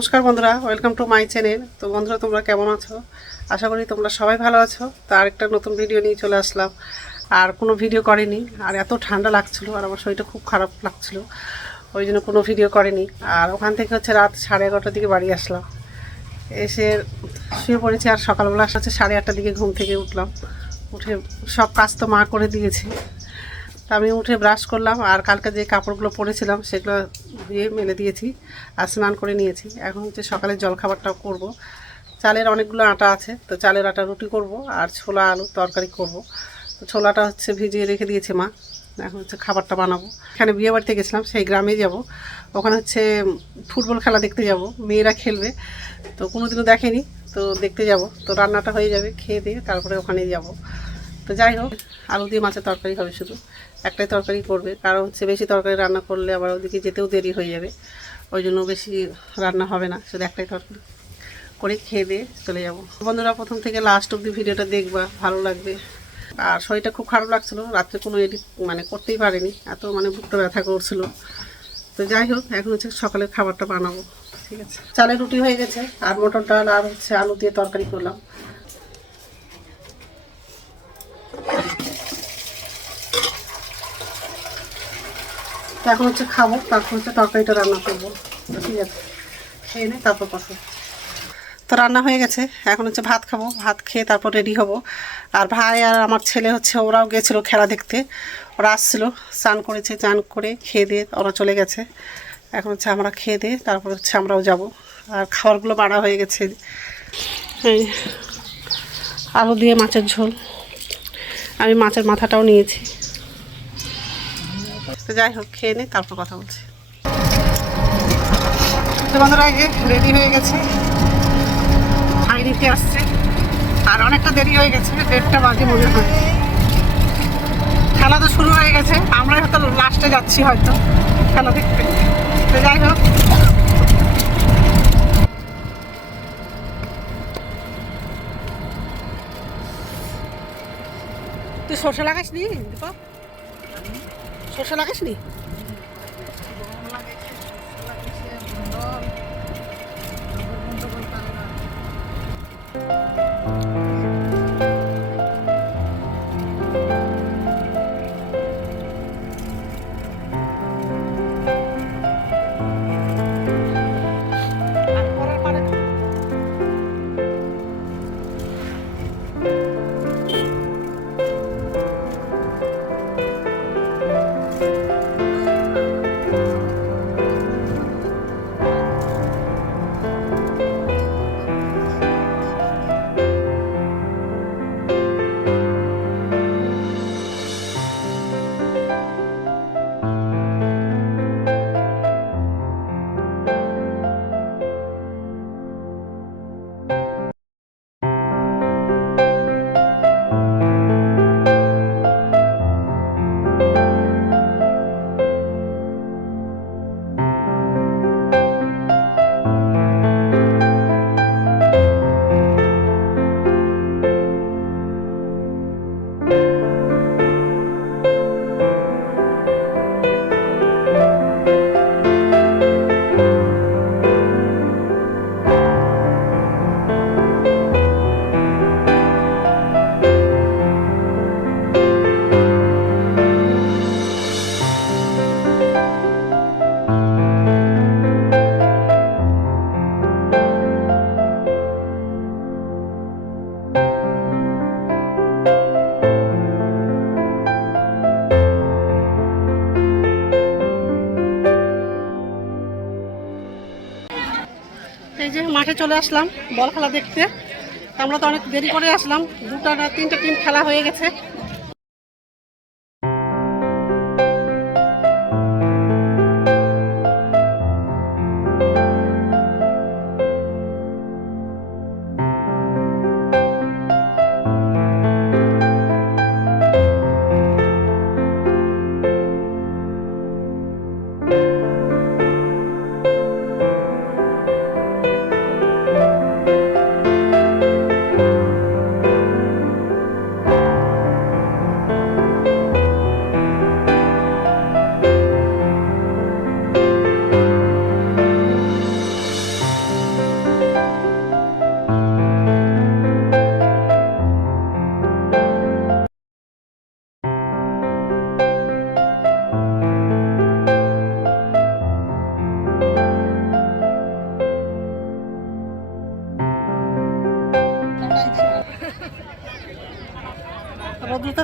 নমস্কার বন্ধুরা, welcome to my channel. তো বন্ধুরা, তোমরা কেমন আছো? আশা করি তোমরা সবাই ভালো আছো। তো আরেকটা নতুন ভিডিও নিয়ে চলে আসলাম। আর কোনো ভিডিও করিনি, আর এত ঠান্ডা লাগছিলো আর আমার শরীরটা খুব খারাপ লাগছিলো, ওই জন্য কোনো ভিডিও করিনি। আর ওখান থেকে হচ্ছে রাত 11:30টার দিকে বাড়ি আসলাম, এসে শুয়ে পড়েছি। আর সকালবেলা হচ্ছে 8:30টার দিকে ঘুম থেকে উঠলাম। উঠে সব কাজ তো মা করে দিয়েছে। তা আমি উঠে ব্রাশ করলাম, আর কালকে যে কাপড়গুলো পরেছিলাম সেগুলো দিয়ে মেলে দিয়েছি, আর স্নান করে নিয়েছি। এখন হচ্ছে সকালে জলখাবারটাও করব। চালের অনেকগুলো আটা আছে, তো চালের আটা রুটি করব আর ছোলা আলু তরকারি করব। তো ছোলাটা হচ্ছে ভিজিয়ে রেখে দিয়েছে মা, এখন হচ্ছে খাবারটা বানাবো। এখানে বিয়ে বাড়িতে গেছিলাম, সেই গ্রামে যাব। ওখানে হচ্ছে ফুটবল খেলা দেখতে যাব, মেয়েরা খেলবে, তো কোনোদিনও দেখেনি, তো দেখতে যাব। তো রান্নাটা হয়ে যাবে, খেয়ে দিয়ে তারপরে ওখানেই যাব। তো যাই হোক, আলু দিয়ে মাছের তরকারি হবে, শুধু একটাই তরকারি করবে, কারণ হচ্ছে বেশি তরকারি রান্না করলে আবার ওদিকে যেতেও দেরি হয়ে যাবে, ওই জন্য বেশি রান্না হবে না, শুধু একটাই তরকারি করে খেয়ে দিয়ে চলে যাব। বন্ধুরা, প্রথম থেকে লাস্ট অবধি ভিডিওটা দেখবা, ভালো লাগবে। আর শরীরটা খুব খারাপ লাগছিলো, রাত্রে কোনো এডিট করতেই পারিনি, এত বুকটা ব্যথা করছিল। তো যাই হোক, এখন হচ্ছে সকালের খাবারটা বানাবো। ঠিক আছে, চালের রুটি হয়ে গেছে, আর মটর ডাল আর হচ্ছে আলু দিয়ে তরকারি করলাম। এখন হচ্ছে খাবো, তারপর হচ্ছে তরকারিটা রান্না করবো। ঠিক আছে, খেয়ে নিই, তারপর কষো। তো রান্না হয়ে গেছে, এখন হচ্ছে ভাত খাবো, ভাত খেয়ে তারপর রেডি হব। আর ভাই আর আমার ছেলে হচ্ছে ওরাও গেছিলো খেলা দেখতে, ওরা আসছিলো, স্নান করেছে, চান করে খেয়ে দিয়ে ওরা চলে গেছে। এখন হচ্ছে আমরা খেয়ে দিয়ে তারপর হচ্ছে আমরাও যাব। আর খাবারগুলো বাড়া হয়ে গেছে, এই আলু দিয়ে মাছের ঝোল, আমি মাছের মাথাটাও নিয়েছি। তো যাই হোক, খেয়ে নিই, তারপর কথা বলছি। তো বন্ধুরা, এই যে রেডি হয়ে গেছে, ভাই নিতে আসছে। আর অনেকটা দেরি হয়ে গেছে, 1:30টা বাজে মনে হয়। খেলা তো শুরু হয়ে গেছে, আমরা হয়তো লাস্টে যাচ্ছি হয়তো খেলা দেখতে। তো যাই হোক, তুই সরষে লাগাস নি দীপক? সরষে লাগাস নি? এই যে মাঠে চলে আসলাম বল খেলা দেখতে। আমরা তো অনেক দেরি করে আসলাম, 2টা না 3টা টিম খেলা হয়ে গেছে।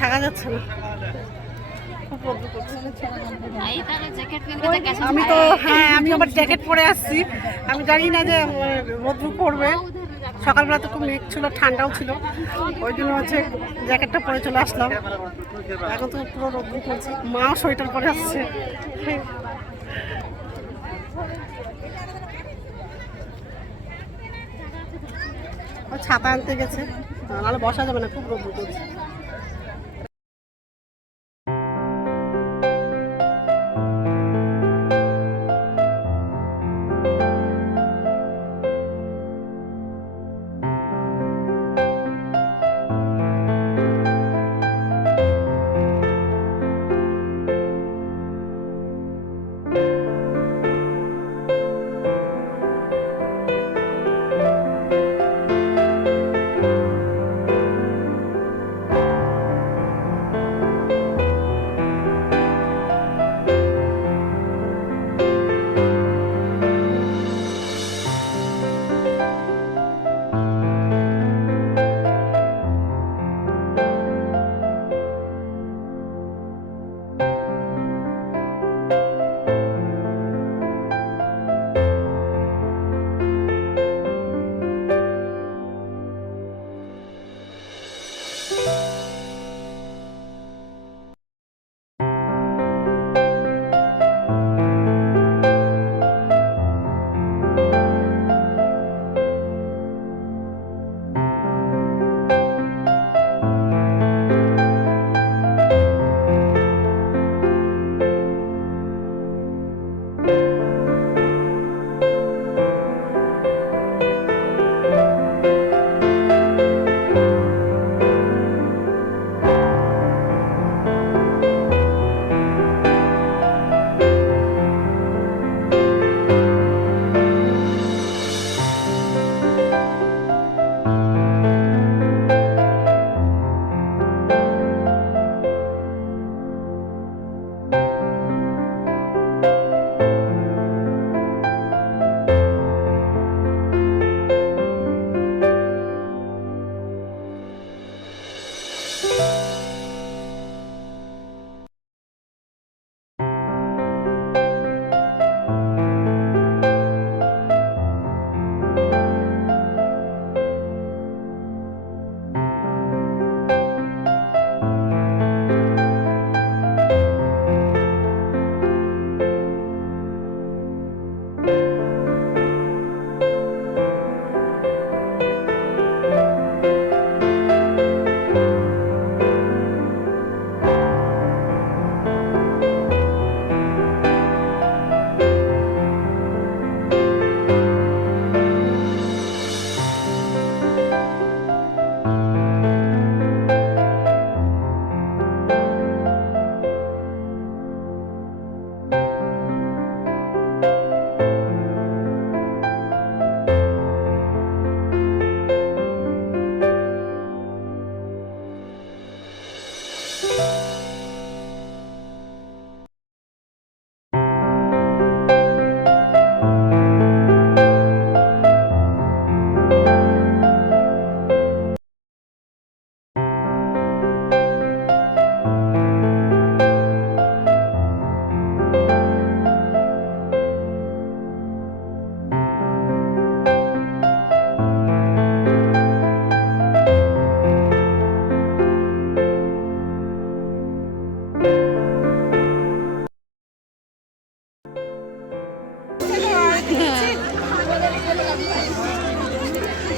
থাকা যাচ্ছে না, খুব রোদ্দুর করছে। আমি তো হ্যাঁ, আমি আবার জ্যাকেট পরে আসছি। আমি জানি না যে রোদ্দুর পড়বে। সকালবেলা তো খুব মেঘ ছিল, ঠান্ডাও ছিল, ওই জন্য হচ্ছে জ্যাকেটটা পরে চলে আসলাম। এখন তো পুরো রোদ্দুর করছে, মাও সোয়েটার পরে আসছে। ছাতা আনতে গেছে, নাহলে বসা যাবে না, খুব রোদ্দুর করছে।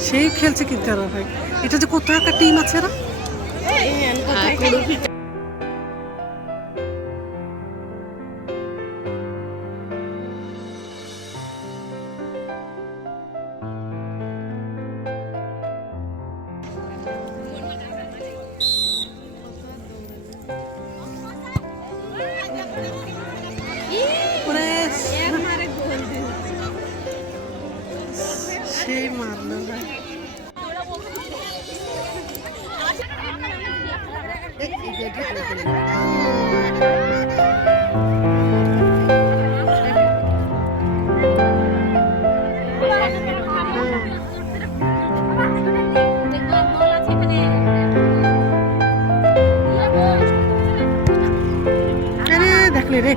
সেই খেলছে কিন্তু এরা ভাই, এটা যে কোথাও একটা টিম আছে এরা। সেই মারলো ভাই। রে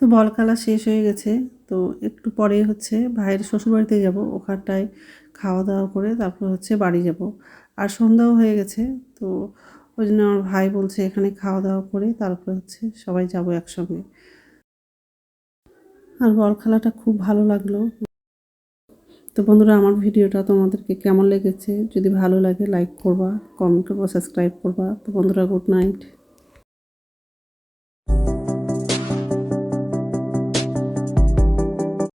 তো বল খেলা শেষ হয়ে গেছে। তো একটু পরে হচ্ছে ভাইয়ের শ্বশুরবাড়িতে যাব, ওখানটায় খাওয়া দাওয়া করে তারপর হচ্ছে বাড়ি যাব। আর সন্ধ্যাও হয়ে গেছে, তো ওই জন্য আমার ভাই বলছে এখানে খাওয়া দাওয়া করে তারপর হচ্ছে সবাই যাব একসঙ্গে। আর বল খেলাটা খুব ভালো লাগলো। তো বন্ধুরা, আমার ভিডিওটা তোমাদেরকে কেমন লেগেছে? যদি ভালো লাগে লাইক করবা, কমেন্ট করবা, সাবস্ক্রাইব করবা। তো বন্ধুরা, গুড নাইট।